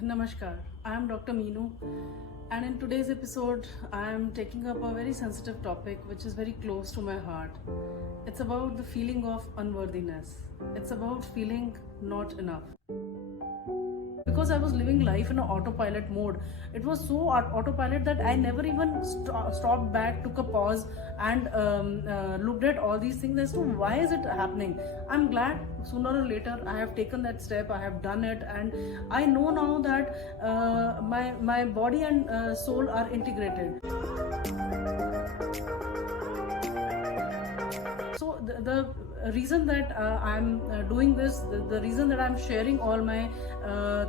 Namaskar, I am Dr. Meenu, and in today's episode, I am taking up a very sensitive topic which is very close to my heart. It's about the feeling of unworthiness, it's about feeling not enough. Because I was living life in an autopilot mode, it was so autopilot that I never even stopped back, took a pause, and looked at all these things as to why is it happening. I'm glad sooner or later I have taken that step, I have done it, and I know now that my body and soul are integrated. So the reason that I'm doing this, the reason that I'm sharing all my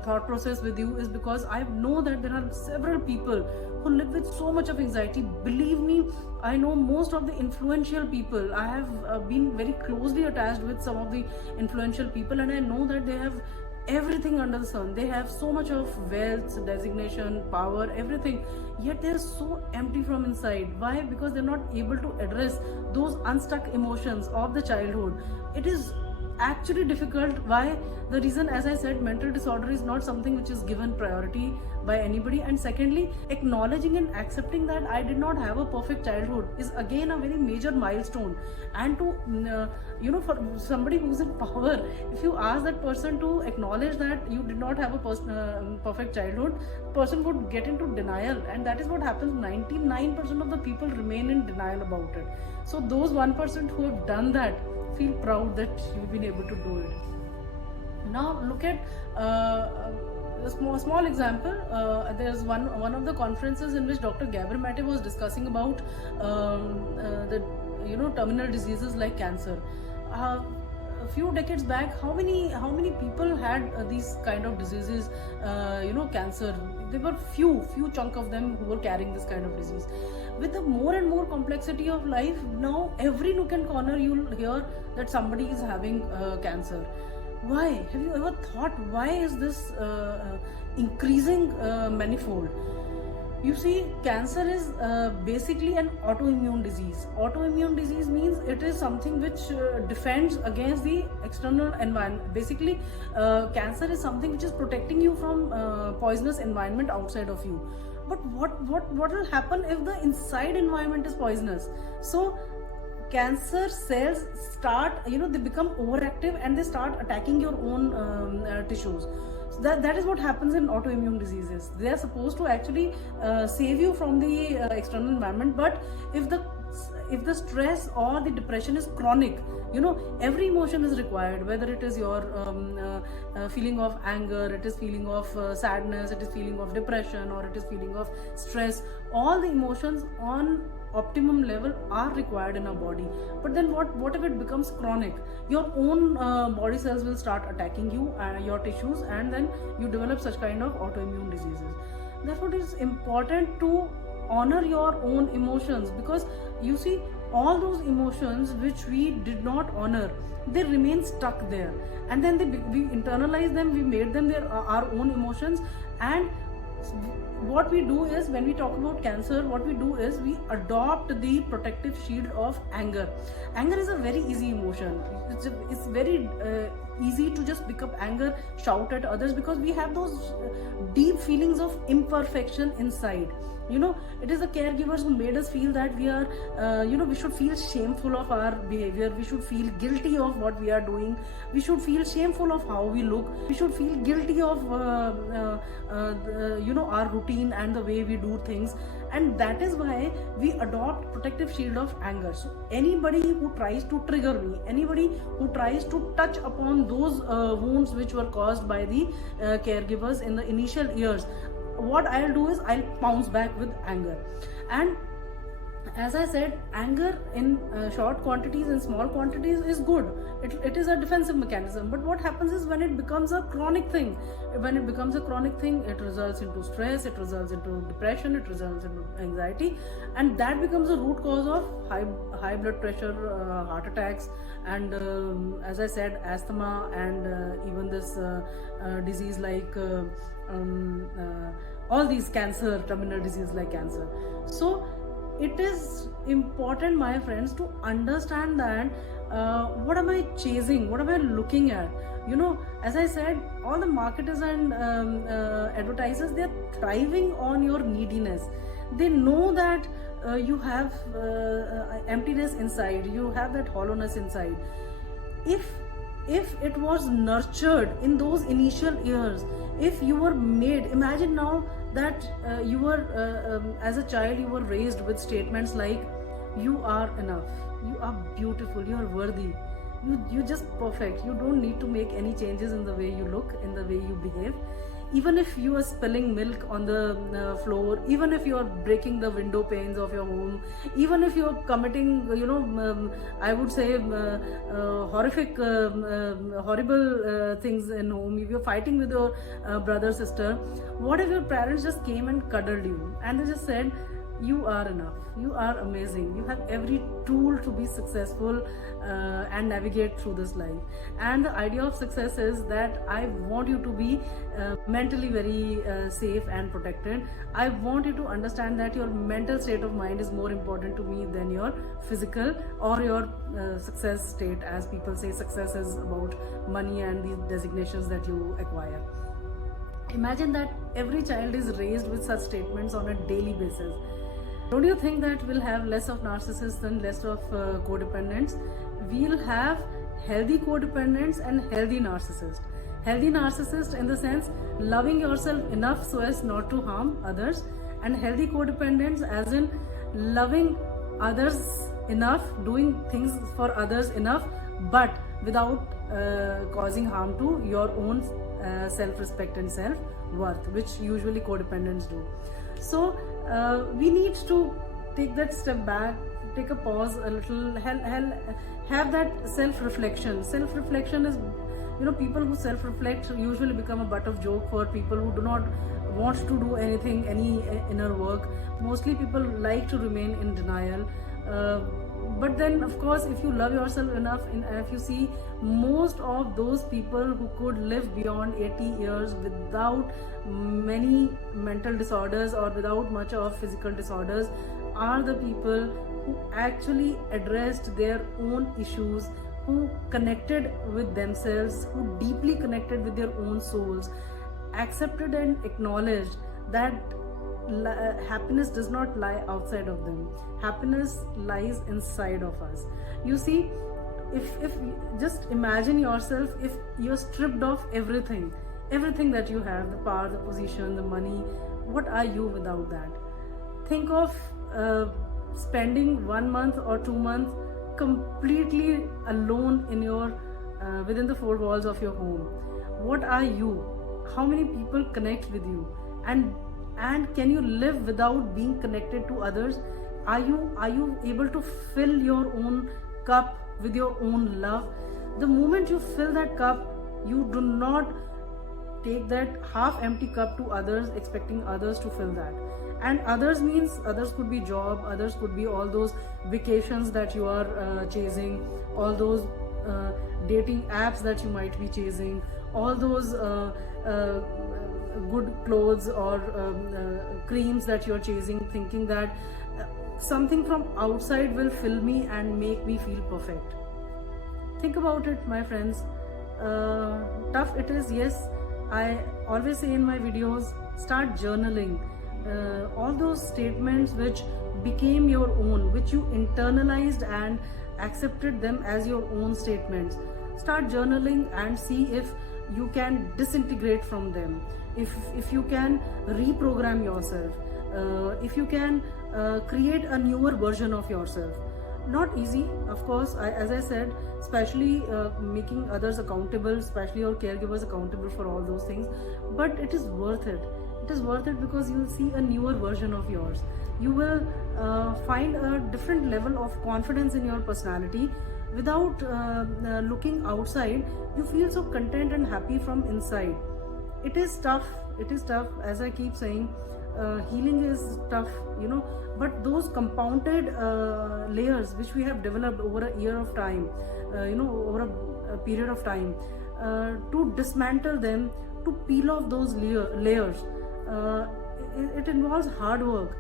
thought process with you is because I know that there are several people who live with so much of anxiety. Believe me, I know most of the influential people. I have been very closely attached with some of the influential people, and I know that they have everything under the sun. They have so much of wealth, designation, power, everything, yet they're so empty from inside. Why? Because they're not able to address those unstuck emotions of the childhood. It is actually difficult. Why? The reason, as I said, mental disorder is not something which is given priority by anybody, and secondly, acknowledging and accepting that I did not have a perfect childhood is again a very major milestone. And to for somebody who's in power, if you ask that person to acknowledge that you did not have a perfect childhood, person would get into denial, and that is what happens. 99% of the people remain in denial about it. So those 1% who have done that, feel proud that you've been able to do it. Now look at a small example. There's one of the conferences in which Dr. Gabriel Mate was discussing about the terminal diseases like cancer. A few decades back, how many people had these kind of diseases? Cancer. There were few chunk of them who were carrying this kind of disease. With the more and more complexity of life, now every nook and corner you'll hear that somebody is having cancer. Why? Have you ever thought why is this increasing manifold? You see, cancer is basically an autoimmune disease. Autoimmune disease means it is something which defends against the external environment. Basically, cancer is something which is protecting you from poisonous environment outside of you. But what will happen if the inside environment is poisonous? So cancer cells start, they become overactive and they start attacking your own tissues. So that is what happens in autoimmune diseases. They are supposed to actually save you from the external environment, but if the stress or the depression is chronic, every emotion is required, whether it is your feeling of anger, it is feeling of sadness, it is feeling of depression, or it is feeling of stress. All the emotions on optimum level are required in our body. But then what if it becomes chronic? Your own body cells will start attacking you, your tissues, and then you develop such kind of autoimmune diseases. Therefore, it is important to honor your own emotions, because you see, all those emotions which we did not honor, they remain stuck there, and then we internalize them, we made them our own emotions. And what we do is, when we talk about cancer, what we do is we adopt the protective shield of anger. Anger is a very easy emotion. It's very easy to just pick up anger, shout at others, because we have those deep feelings of imperfection inside. It is the caregivers who made us feel that we are, we should feel shameful of our behavior. We should feel guilty of what we are doing. We should feel shameful of how we look. We should feel guilty of, our routine and the way we do things. And that is why we adopt protective shield of anger. So anybody who tries to trigger me, anybody who tries to touch upon those wounds which were caused by the caregivers in the initial years, what I'll do is I'll bounce back with anger. And as I said, anger in short quantities and small quantities is good. It is a defensive mechanism. But what happens is, when it becomes a chronic thing, it results into stress, it results into depression, it results into anxiety, and that becomes a root cause of high blood pressure, heart attacks, and as I said, asthma, and even this disease like all these cancer, terminal disease like cancer. So it is important, my friends, to understand that what am I chasing, what am I looking at. You know, as I said, all the marketers and advertisers, they're thriving on your neediness. They know that you have emptiness inside, you have that hollowness inside. If it was nurtured in those initial years, if you were made, imagine now that you were as a child, you were raised with statements like, you are enough, you are beautiful, you are worthy, you're just perfect, you don't need to make any changes in the way you look, in the way you behave. Even if you are spilling milk on the floor, even if you are breaking the window panes of your home, even if you are committing, I would say horrific, horrible things in home, if you're fighting with your brother, sister, what if your parents just came and cuddled you and they just said, you are enough, you are amazing, you have every tool to be successful and navigate through this life. And the idea of success is that I want you to be mentally very safe and protected. I want you to understand that your mental state of mind is more important to me than your physical or your success state. As people say, success is about money and the designations that you acquire. Imagine that every child is raised with such statements on a daily basis. Don't you think that we'll have less of narcissists and less of codependents? We'll have healthy codependents and healthy narcissists. Healthy narcissist in the sense loving yourself enough so as not to harm others, and healthy codependents as in loving others enough, doing things for others enough, but without causing harm to your own self-respect and self-worth, which usually codependents do. So we need to take that step back, take a pause a little, have that self-reflection. Self-reflection is, people who self-reflect usually become a butt of joke for people who do not want to do anything, any inner work. Mostly people like to remain in denial. But then, of course, if you love yourself enough, and if you see, most of those people who could live beyond 80 years without many mental disorders or without much of physical disorders are the people who actually addressed their own issues, who connected with themselves, who deeply connected with their own souls, accepted and acknowledged that happiness does not lie outside of them. Happiness lies inside of us. You see, if just imagine yourself, if you're stripped of everything that you have, the power, the position, the money, what are you without that? Think of spending 1 month or 2 months completely alone in your within the four walls of your home. What are you? How many people connect with you? And can you live without being connected to others? Are you able to fill your own cup with your own love? The moment you fill that cup, you do not take that half empty cup to others, expecting others to fill that. And others means, others could be job, others could be all those vacations that you are chasing, all those dating apps that you might be chasing, all those good clothes or creams that you're chasing, thinking that something from outside will fill me and make me feel perfect. Think about it, my friends. Tough it is, yes. I always say in my videos, start journaling all those statements which became your own, which you internalized and accepted them as your own statements. Start journaling and see if you can disintegrate from them, if you can reprogram yourself, if you can create a newer version of yourself. Not easy, of course, as I said, especially making others accountable, especially your caregivers accountable for all those things, but it is worth it. It is worth it because you will see a newer version of yours. You will find a different level of confidence in your personality. Without looking outside, you feel so content and happy from inside. It is tough, as I keep saying. Healing is tough, but those compounded layers which we have developed over a year of time, over a period of time, to dismantle them, to peel off those layers, it involves hard work.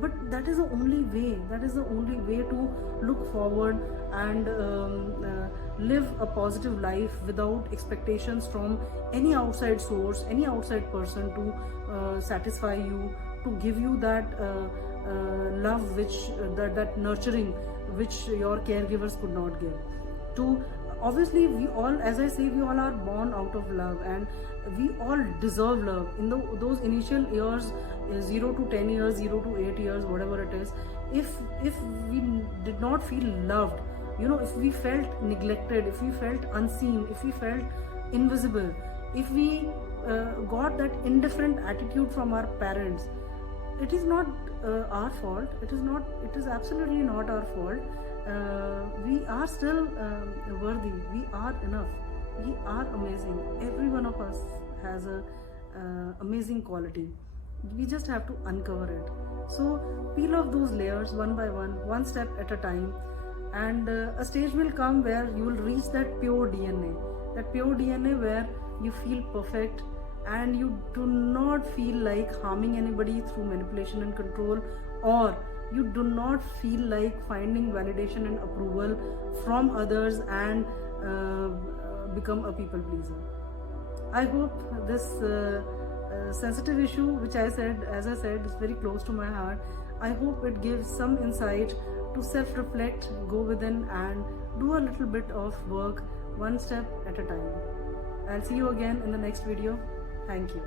but that is the only way. That is the only way to look forward and live a positive life without expectations from any outside source, any outside person to satisfy you, to give you that love, which that nurturing which your caregivers could not give. To obviously, we all, as I say, we all are born out of love, and we all deserve love in those initial years, 0 to 10 years, 0 to 8 years, whatever it is. If we did not feel loved, if we felt neglected, if we felt unseen, if we felt invisible, if we got that indifferent attitude from our parents, it is not our fault. It is absolutely not our fault. We are still worthy. We are enough. We are amazing. Every one of us has a amazing quality. We just have to uncover it. So peel off those layers one by one step at a time, and a stage will come where you will reach that pure DNA where you feel perfect, and you do not feel like harming anybody through manipulation and control, or you do not feel like finding validation and approval from others and become a people pleaser. I hope this sensitive issue, which as I said, is very close to my heart. I hope it gives some insight to self-reflect, go within, and do a little bit of work, one step at a time. I'll see you again in the next video. Thank you.